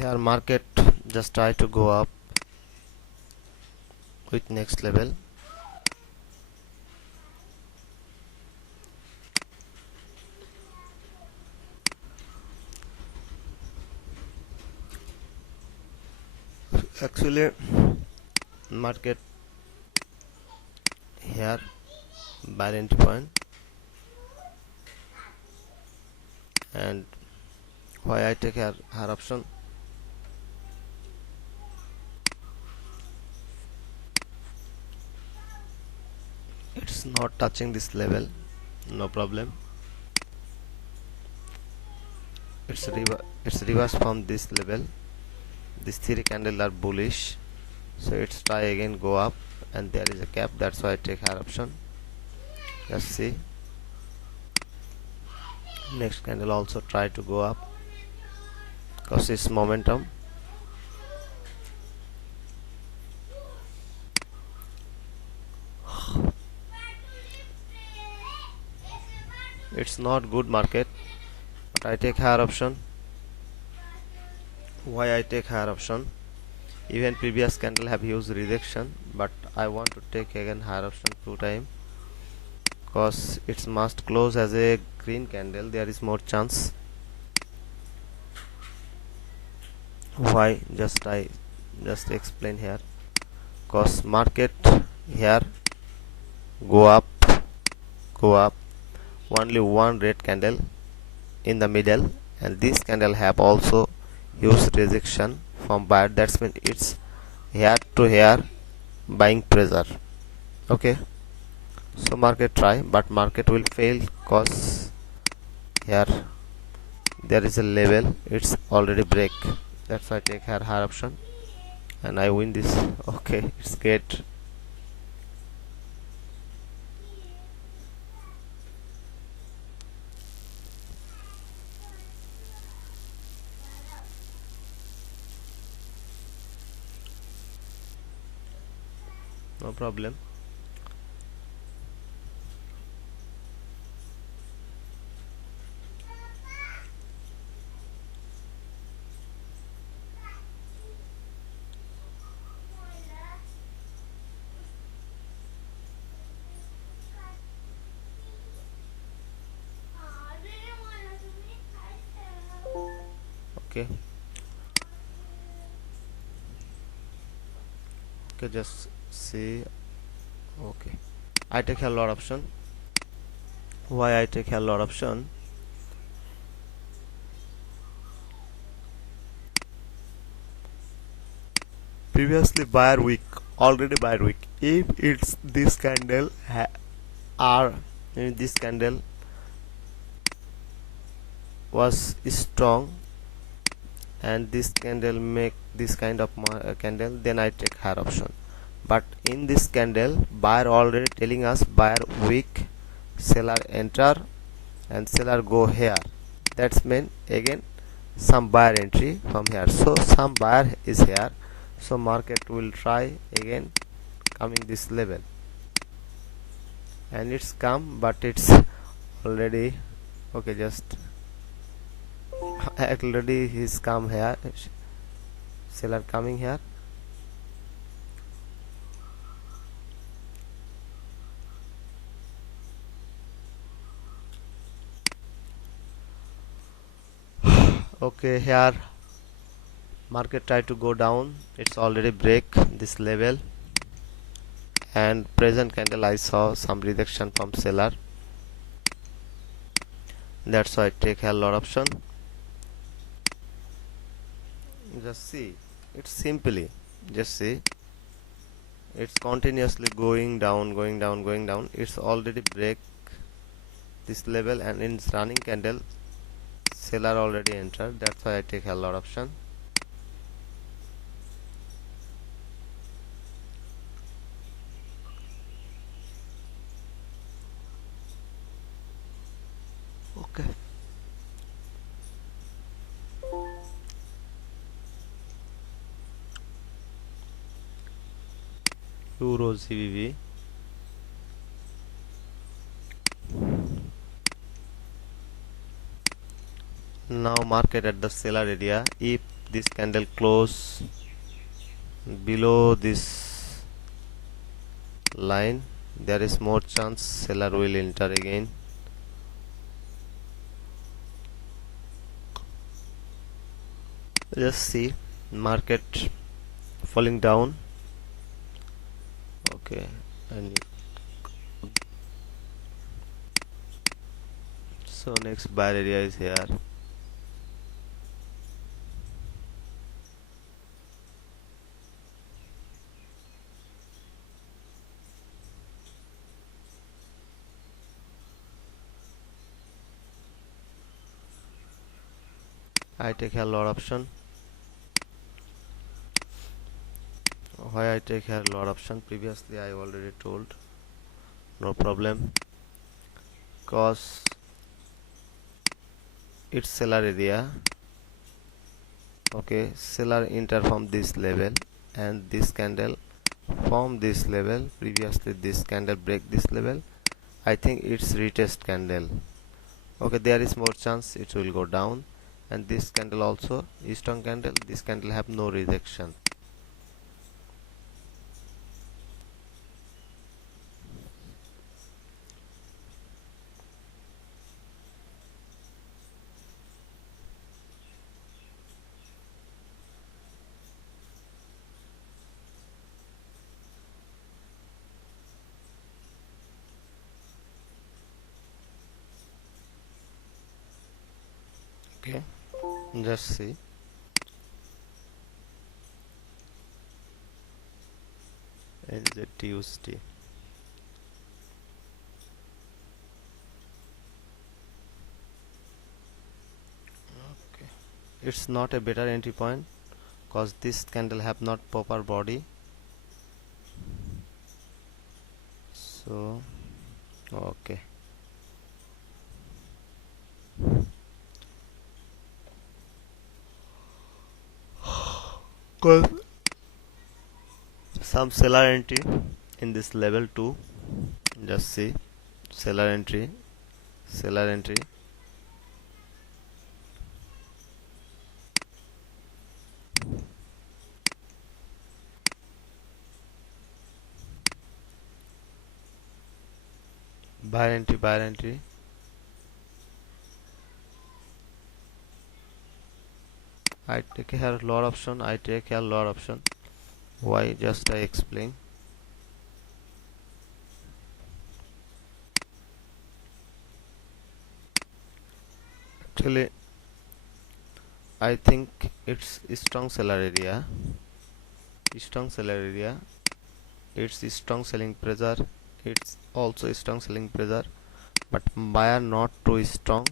Here market just try to go up with next level. Actually market here buy entry point, and why I take her option, it's not touching this level, no problem. It's reverse from this level. These three candles are bullish, so it's try again go up, and there is a cap, that's why I take her option. Let's see, next candle also try to go up because it's momentum. It's not good market, but I take higher option. Why I take higher option? Even previous candle have used rejection, but I want to take again higher option 2 times because it must close as a green candle, there is more chance. Why? I just explain here. Because market here go up, only one red candle in the middle, and this candle have also used rejection from buyer, that's mean it's here to here buying pressure. Okay, so market try, but market will fail because here there is a level, it's already break, that's why I take her higher option and I win this. Okay, it's great. No problem. Okay, just see. Okay, I take a lot option. Why I take a lot option? Previously buyer week, already buyer week. If it's this candle are this candle was strong and this candle make this kind of candle, then I take higher option. But in this candle buyer already telling us buyer weak, seller enter and seller go here, that's mean again some buyer entry from here, so some buyer is here, so market will try again coming this level, and it's come but it's already okay, just already he's come here, seller coming here. Okay, here market try to go down, it's already break this level, and present candle I saw some rejection from seller, that's why I take a lot option. Just see, it's simply just see, it's continuously going down, it's already break this level, and in running candle seller already entered, that's why I take a lot option. Okay, Euro CVV. Now market at the seller area, if this candle close below this line, there is more chance seller will enter again. Just see market falling down. Okay, and so next buyer area is here. I take a lot option. Why I take here lot option? Previously I already told, no problem, cause it's seller area. Okay, seller enter from this level, and this candle from this level. Previously this candle break this level. I think it's retest candle. Okay, there is more chance it will go down, and this candle also is strong candle. This candle have no rejection. Okay, just see. And the Tuesday. Okay, it's not a better entry point cause this candle have not proper body. So okay, cause some seller entry in this level 2. Just see seller entry, seller entry, buyer entry, buyer entry. I take here lot option. I take here lot option. Why? Just I explain. Actually, I think it's strong seller area. Strong seller area. It's strong selling pressure. It's also strong selling pressure, but buyer not too strong,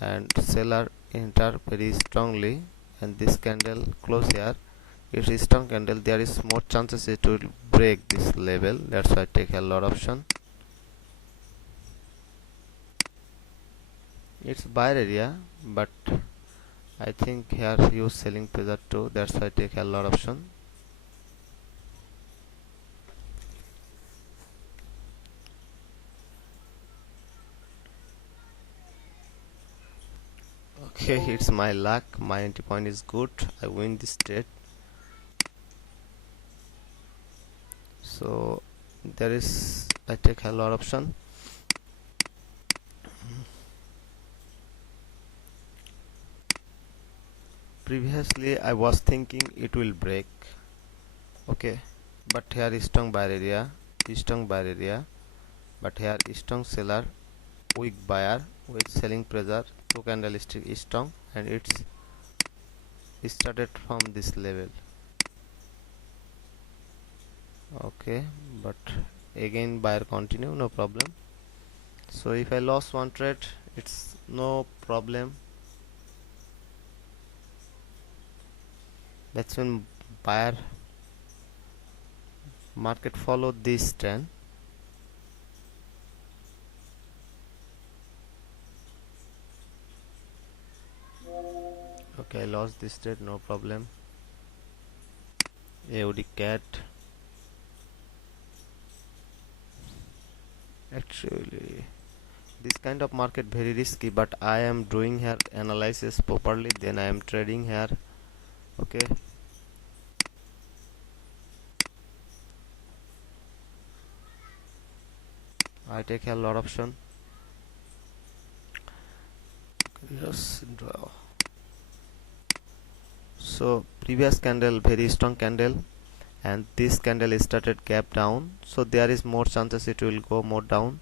and seller enter very strongly, and this candle close here. It's strong candle. There is more chances it will break this level. That's why I take a lot option. It's buyer area, but I think here use selling pressure too. That's why I take a lot option. Okay, it's my luck. My entry point is good. I win this trade. So there is I take a lot option. Previously I was thinking it will break. Okay, but here is strong buyer area, but here is strong seller, weak buyer with selling pressure, two candlestick is strong, and it's started from this level. Okay, but again buyer continue, no problem. So if I lost one trade, it's no problem. That's when buyer market follow this trend. Okay, I lost this trade, no problem. AOD cat. Actually this kind of market very risky, but I am doing here analysis properly, then I am trading here. Okay, I take a lot option. Yes, draw. So previous candle very strong candle, and this candle started gap down, so there is more chances it will go more down,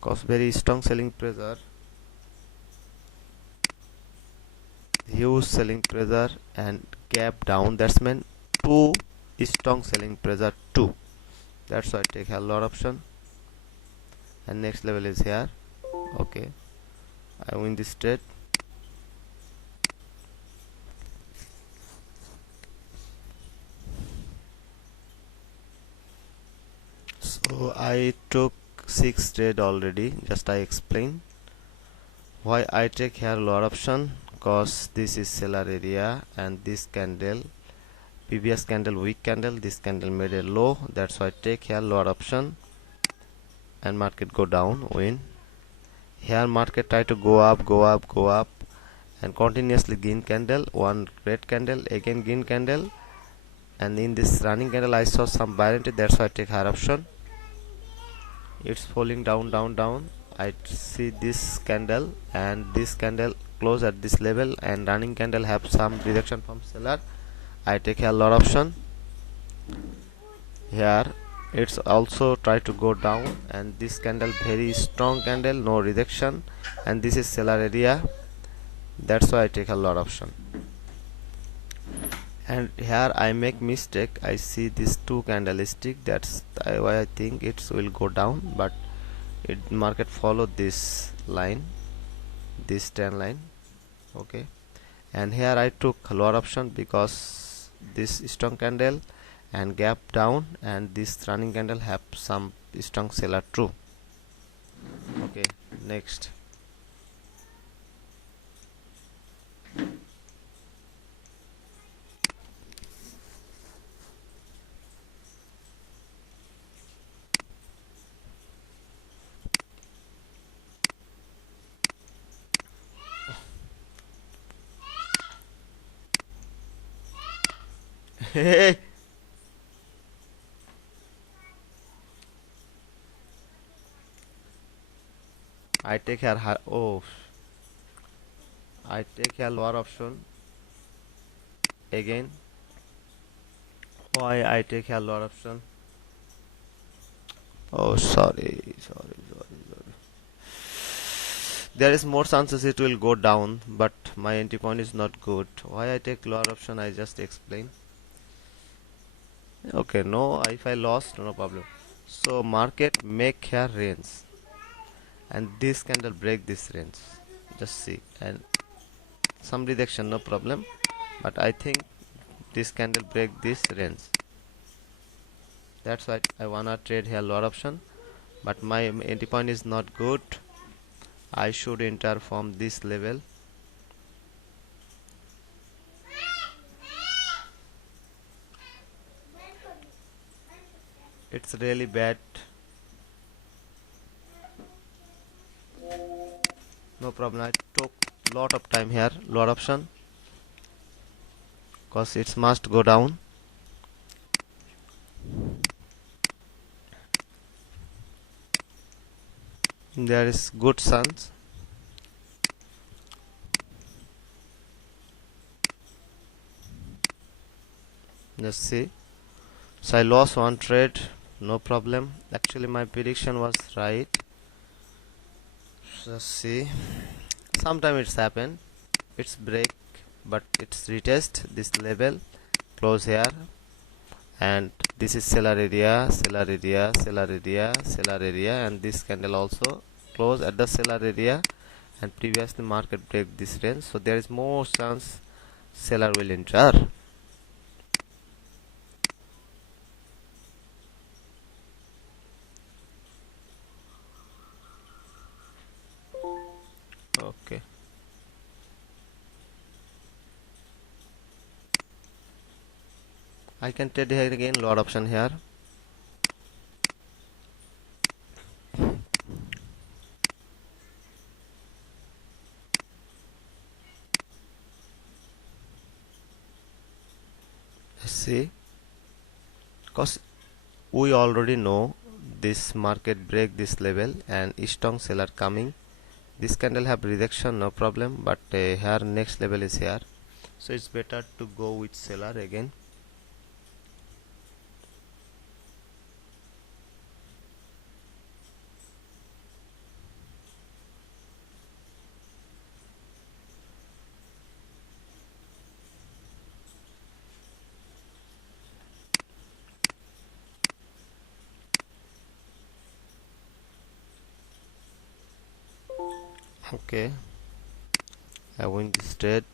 cause very strong selling pressure, huge selling pressure and gap down. That's mean two strong selling pressure too. That's why I take a lot option. And next level is here. Okay, I win this trade. So I took 6 trade already. Just I explain why I take here lot option, cause this is seller area and this candle, previous candle weak candle, this candle made a low. That's why I take here lot option, and market go down, win. Here market try to go up, go up, go up, and continuously gain candle, one red candle, again gain candle, and in this running candle I saw some buy entry. That's why I take higher option. It's falling down, down, down. I see this candle and this candle close at this level, and running candle have some rejection from seller. I take a lot option. Here it's also try to go down, and this candle very strong candle, no rejection, and this is seller area. That's why I take a lot option. And here I make mistake. I see this two candlestick. That's why I think it will go down, but it market follow this line, this 10 line. Okay, and here I took lot option because this strong candle and gap down, and this running candle have some strong seller too. Okay, next. Hey, I take here. Oh, I take here lower option again. Why I take here lower option? Oh, sorry, sorry, sorry, sorry. There is more chances it will go down, but my entry point is not good. Why I take lower option? I just explain. Okay, no, if I lost, no problem. So market make here range, and this candle break this range. Just see, and some rejection, no problem. But I think this candle break this range. That's why I wanna trade here lower option, but my entry point is not good. I should enter from this level. It's really bad. No problem. I took lot of time here, lot option, cause it must go down. There is good chance. Just see. So I lost one trade, no problem. Actually my prediction was right. Just see. Sometimes it's happen. It's break, but it's retest this level, close here, and this is seller area, seller area, seller area, seller area, and this candle also close at the seller area, and previously market break this range, so there is more chance seller will enter. Okay, I can trade here again, lot option here. see, because we already know this market break this level and strong seller coming. This candle have rejection, no problem, but here next level is here, so it's better to go with seller again. Okay, I win this trade.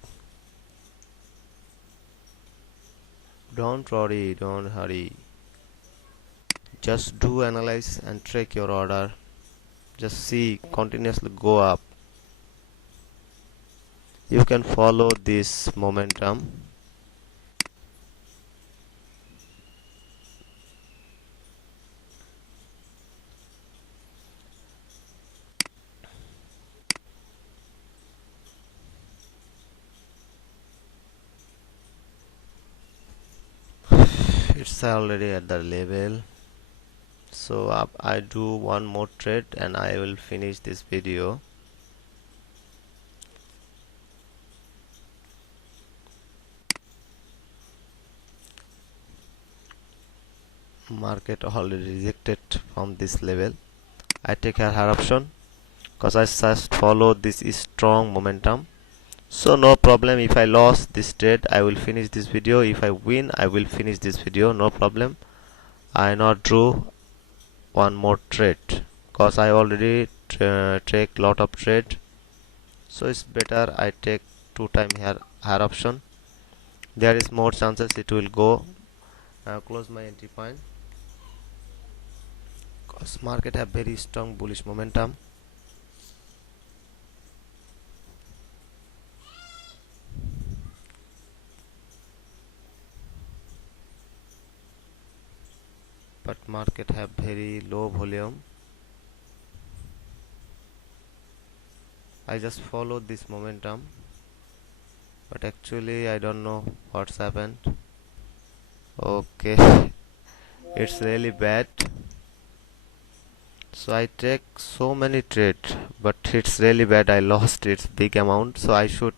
Don't worry, don't hurry, just do analyze and track your order. Just see continuously go up. You can follow this momentum. It's already at the level, so I do one more trade and I will finish this video. Market already rejected from this level. I take a higher option because I just follow this strong momentum, so no problem. If I lost this trade, I will finish this video. If I win, I will finish this video, no problem. I not drew one more trade because I already take lot of trade, so it's better I take two time here higher option. There is more chances it will go. Close my entry point because market have very strong bullish momentum. But market have very low volume. I just follow this momentum, but actually I don't know what's happened. Okay, it's really bad. So I take so many trades, but it's really bad. I lost its big amount, so I should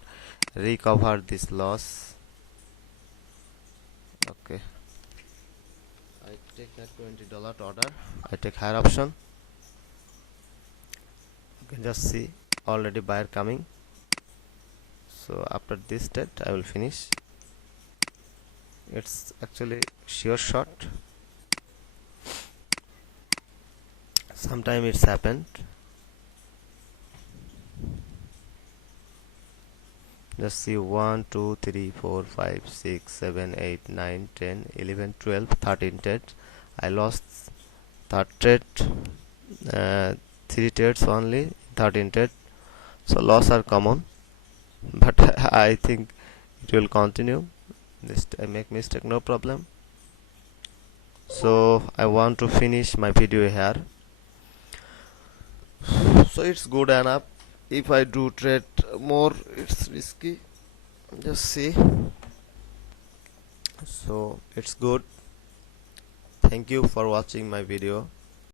recover this loss. Okay, I take a $20 order. I take higher option. You can just see already buyer coming. So after this trade I will finish. It's actually sure shot. Sometime it's happened. Just see 1 2 3 4 5 6 7 8 9 10 11 12 13 trades. I lost third trade, 3 trades only, 13 trades, so loss are common, but I think it will continue. This I make mistake, no problem. So I want to finish my video here. So it's good enough. If I do trade more, it's risky. Just see. So it's good. Thank you for watching my video.